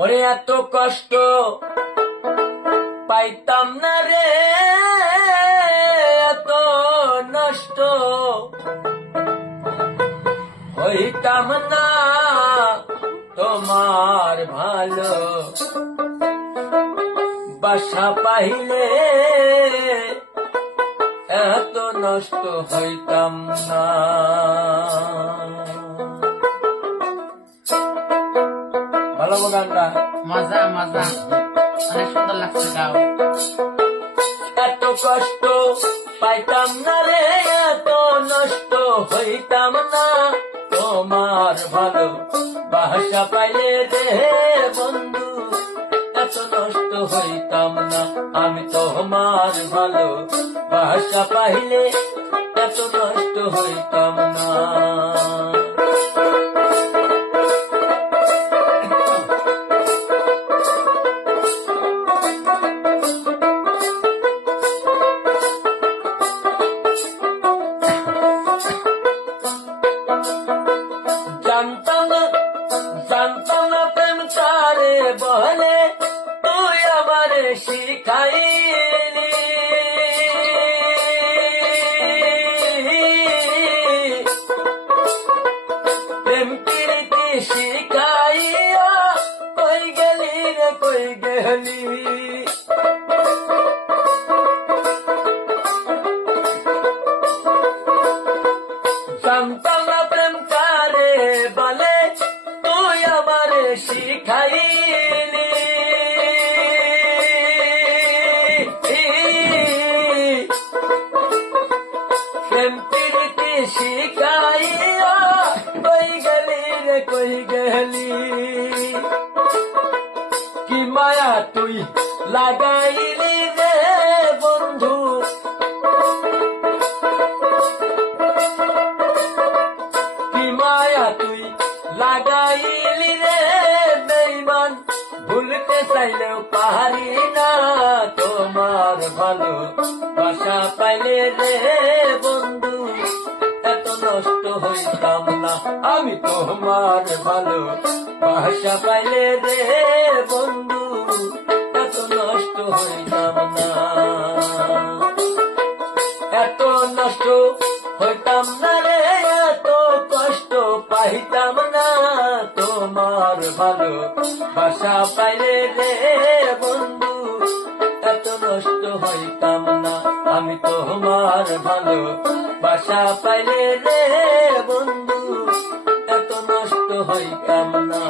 ওরে এত কষ্ট পাইতাম না রে, এত নষ্ট হইতাম না তোমার ভালো বাসা পাইলে এত নষ্ট হইতাম না। ভালো গানটা, মজা মজা, অনেক সুন্দর লাগছে গাও। এত কষ্ট পাইতাম না রে, এত নষ্ট হইতাম না তোমার ভালো বাসা পাইলে রে বন্ধু, এত নষ্ট হইতাম না আমি তোমার ভালো বাসা পাইলে এত নষ্ট হইতাম না। জানতাম না প্রেম তারে বলে, তুই আমারে শিখাইলি। প্রেম প্রীতি শিখাইয়া কই গেলি রে কই গেলি। জানতাম না প্রেম তারে বলে, তুই আমারে শিখাইলি। প্রেম প্রীতি শিখাইয়া কই গেলি রে কই গেলি। কি মায়া তুই লাগাইলি রে বন্ধু, কি মায়া তুই লাগাইলি রে বেঈমান, ভুলতে চাইলেও পারি না তোমার ভালো বাসা পাইলে রে বন্ধু, এত নষ্ট হইতাম না আমি তোমার ভালো বাসা পাইলে রে বন্ধু, এত নষ্ট হইতাম না। এত নষ্ট হইতাম না রে, এত কষ্ট পাইতাম না তোমার ভালো বাসা পাইলে রে বন্ধু, এত নষ্ট হইতাম না আমি তোমার ভালো বাসা পাইলে রে বন্ধু, এত নষ্ট হইতাম না।